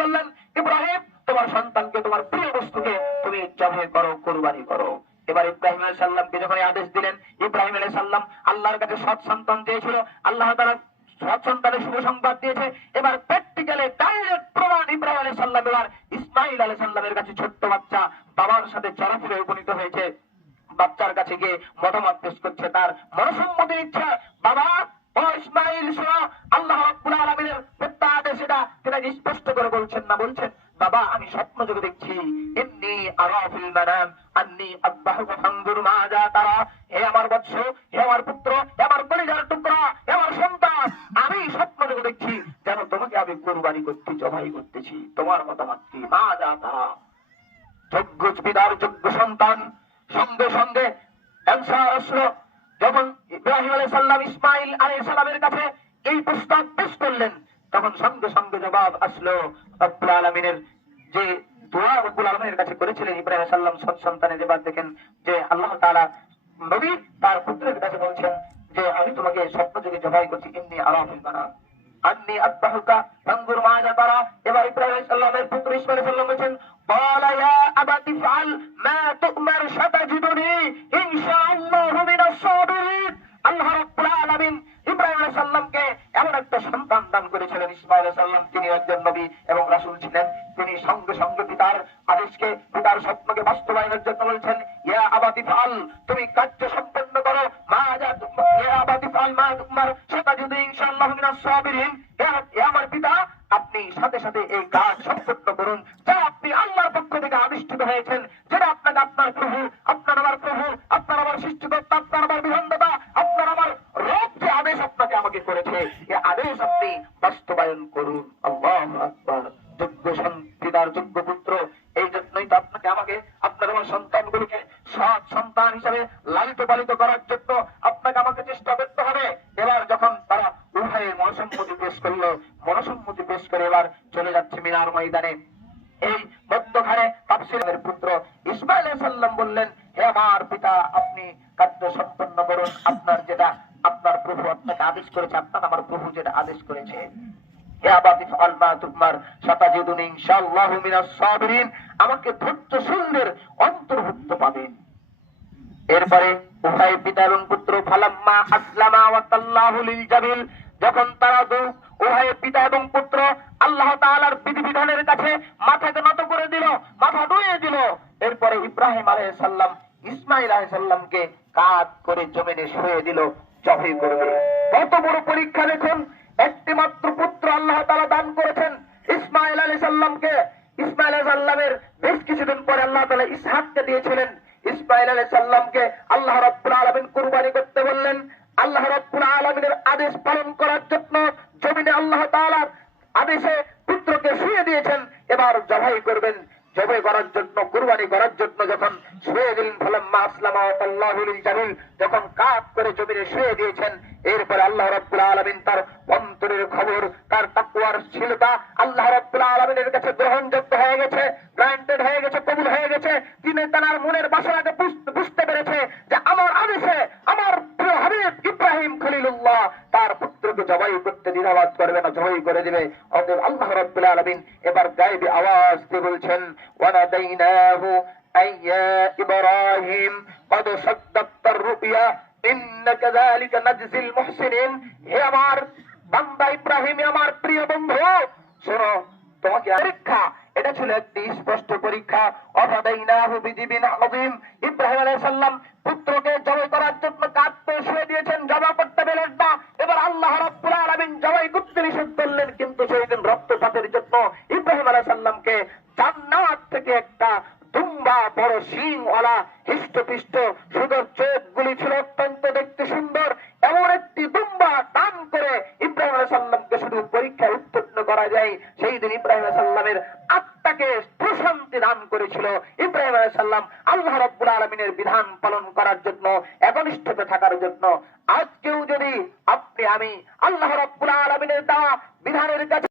করলেন, ইব্রাহিম তোমার সন্তানকে, তোমার প্রিয় বস্তুকে তুমি জবাই করো, কুরবানি করো। এবার ইব্রাহিম আলাইহিস সালামকে যখন আদেশ দিলেন, ইব্রাহিম আলাইহিস সালাম আল্লাহর কাছে সৎ সন্তান চেয়েছিল, আল্লাহ তাআলা সৎ সন্তানের শুভ সংবাদ দিয়েছে। এবার প্র্যাকটিক্যালি ডাইরেক্ট প্রমাণ, ইব্রাহিম আলাইহিস সালাম এবার ইসমাঈল আলাইহিস সালামের কাছে ছোট্ট বাচ্চা বাবার সাথে চলাফেরায় উপনীত হয়েছে, বাচ্চার কাছে গিয়ে মতামত পেশ করছে, তার মনসম্মতি ইচ্ছা, বাবা ও ইসমাঈল শোনো, আল্লাহ রাব্বুল আলামিনের প্রত্যেক আদেশ এটা, তিনি স্পষ্ট করে বলছেন না, বলছেন বাবা আমি স্বপ্ন যোগে দেখছি, ইন্নী আরা ফিল মানাম আন্নী আযবাহুকা ফানজুর মাযা তারা। হে আমার বৎস, হে আমার পুত্র, হে আমার কলিজার টুকরা, হে আমার সন্তান, আমি স্বপ্ন যোগে দেখছি যেন তোমাকে আমি কুরবানি করতে, জবাই করতেছি, তোমার মতামত কি? মাযা তারা। যোগ্য পিতার যোগ্য সন্তান, সঙ্গে সঙ্গে অ্যানসার আসলো। যখন ইব্রাহিম আলাইহিস সালাম ইসমাঈল আলাইহিস সালামের কাছে এই প্রস্তাব পেশ করলেন, তখন সঙ্গে সঙ্গে জবাব আসলো রব্বুল আলামিনের, যে দোয়া রব্বুল আলামিনের কাছে করেছিলেন ইব্রাহিম আলাইহিস সালাম সৎ সন্তানের। এবার দেখেন যে আল্লাহ তাআলা নবী তার পুত্রের কাছে বলছেন যে আমি তোমাকে স্বপ্ন যোগে জবাই করছি, ইন্নী আরা ফিল মানাম আন্নী আযবাহুকা ফানজুর মাযা তারা। এবার ইব্রাহিম আলাইহিস সালামের পুত্র ইসমাঈল আলাইহিস সালাম বলেছেন, ক্বালা ইয়া আবাতি ফাআল মা তু'মার সাতাজিদুনি ইনশাআল্লাহু মিনাস সাবিরিন। আল্লাহ রাব্বুল আলামিন ইব্রাহিম আলাইহিস সালামকে এমন একটা সন্তান দান করেছিলেন, ইসমাঈল আলাইহিস সালাম তিনি একজন নবী এবং রাসূল ছিলেন, তিনি সঙ্গে সঙ্গে পিতার আদেশকে, পিতার স্বপ্নকে বাস্তবায়নের জন্য বলছেন, ইয়া আবাতি ফাআল, তুমি কার্য সম্পন্ন করো, মাযা ইয়া আবাতি ফাআল মা তু'মার সাতাজিদুনি ইনশাআল্লাহু মিনাস সাবিরিন। হে আমার পিতা, আপনি সাথে সাথে এই কাজ সম্পন্ন করুন যা আপনি আল্লাহর পক্ষ থেকে আবিষ্কৃত হয়েছেন, যেটা আপনাকে আপনার প্রভু, আপনার আমার প্রভু, আপনার আমার সৃষ্টিকর্তা, আপনার আমার বিধানদাতা, আপনার আমার রব যে আদেশ আপনাকে আমাকে করেছে, এই আদেশ আপনি বাস্তবায়ন করুন। আল্লাহু আকবার। যোগ্য পিতার যোগ্য পুত্র, এই জন্যই তো আপনাকে আমাকে, আপনার আমার সন্তানগুলোকে সৎ সন্তান হিসাবে লালিত পালিত করার জন্য আপনাকে আমাকে চেষ্টা করতে হবে। এবার যখন তারা উভয়ে মনসম্মতি পেশ করলো, মনসম্মতি পেশ করে এবার চলে যাচ্ছে মিনার ময়দানে। এই মধ্যখানে তাফসীরের পুত্র ইসমাঈল আলাইহিস সালাম বললেন, হে আমার পিতা, আপনি কার্য সম্পন্ন করুন, আপনার যেটা আপনার প্রভু আপনাকে আদেশ করেছে, আপনার আমার প্রভু যেটা আদেশ করেছে। হে আবাতি ফাআল মা তু'মার সাতাজিদুনি ইনশাআল্লাহু মিনাস সাবিরিন, আমাকে ধৈর্যশীলদের অন্তর্ভুক্ত পাবেন। এরপরে উভয় পিতা এবং পুত্র ফালাম্মা আসলামা ওয়া তাল্লাহু লিল জাবিল, যখন তারা উভয় পিতা এবং পুত্র আল্লাহ তাআলার বিধিবিধানের কাছে মাথাকে নত করে দিল, মাথা ডুবিয়ে দিল, এরপরে ইব্রাহিম আলাইহিস সালাম ইসমাঈল আলাইহিস সালামকে কাঁধ করে জমিনে শুয়ে দিল, জবাই করবে। কত বড় পরীক্ষা দেখুন, একটি মাত্র পুত্র আল্লাহ তাআলা দান করেছেন ইসমাঈল আলাইহিস সালামকে। ইসমাঈল আলাইহিস সালামের বেশ কিছুদিন পরে আল্লাহ তাআলা ইসহাককে দিয়েছিলেন। ইসমাঈল আলাইহিস সালামকে আল্লাহ রাব্বুল আলামিন কুরবানি করতে বললেন। আল্লাহ রাব্বুল আলামিনের আদেশ পালন করার জন্য জমিনে আল্লাহ তাআলার আদেশে পুত্রকে শুয়ে দিয়েছেন, এবার জবাই করবেন। জবাই করার জন্য, কুরবানি করার জন্য যখন শুয়ে দিলেন, ফালাম্মা আসলামা ওয়া তাল্লাহু লিল জাবিল, যখন কাঁধ করে জমিনে শুয়ে দিয়েছেন, এরপরে আল্লাহ রাব্বুল আলামিন তার অন্তরের খবর, তার তাকওয়ার শীলতা আল্লাহ রাব্বুল আলামিনের কাছে গ্রহণযোগ্য হয়ে গেছে, গ্রান্টেড হয়ে গেছে, কবুল হয়ে গেছে। তিনি তার মনের বাসনাকে বুঝতে পেরেছে যে আমার আদেশে আমার প্রিয় হাবিব ইব্রাহিম খলিলুল্লাহ তার পুত্রকে জবাই করতে দ্বিধাবোধ করবে না, জবাই করে দিবে। অতএব আল্লাহ রাব্বুল আলামিন এবার গায়বী আওয়াজ দিয়ে বলছেন, ওয়ানাদাইনাহু আইয়া ইব্রাহিম কদ সাদ্দাকতার রুবিয়া ইন্না কাযালিকা নাজজিল মুহসিনিন। হে আমার বান্দা ইব্রাহিম, আমার প্রিয় বন্ধু, শোনো, তোমাকে পরীক্ষা, এটা ছিল একটি স্পষ্ট পরীক্ষা। অফাদাইনাহু বিদিবিন আযীম, ইব্রাহিম আলাইহিস সালাম পুত্রকে জবাই করার জন্য কাঁধ করে শুয়ে দিয়েছেন, জবাই করতে পেলেন না। এবার আল্লাহ রাব্বুল আলামিন জবাই করতে নিষেধ করলেন, কিন্তু সেই দিন রক্তপাতের জন্য ইব্রাহিম আলাইহিস সালামকে জান্নাত থেকে একটা দুম্বা, বড় শিংওয়ালা, হিষ্টপিষ্ট, সুন্দর চোখগুলি ছিল অত্যন্ত দেখতে সুন্দর, এমন একটি দুম্বা দান করে ইব্রাহিম আলাইহিস সালামকে শুধু পরীক্ষায় উত্তীর্ণ করা যায়। সেই দিন ইব্রাহিম আলাইহিস সালামের আত্মাকে প্রশান্তি দান করেছিল। ইব্রাহিম আলাইহিস সালাম আল্লাহ রাব্বুল আলামিনের বিধান পালন করার জন্য, একনিষ্ঠতা থাকার জন্য, আজকেও যদি আপনি আমি আল্লাহ রাব্বুল আলামিনের দেওয়া বিধানের কাছে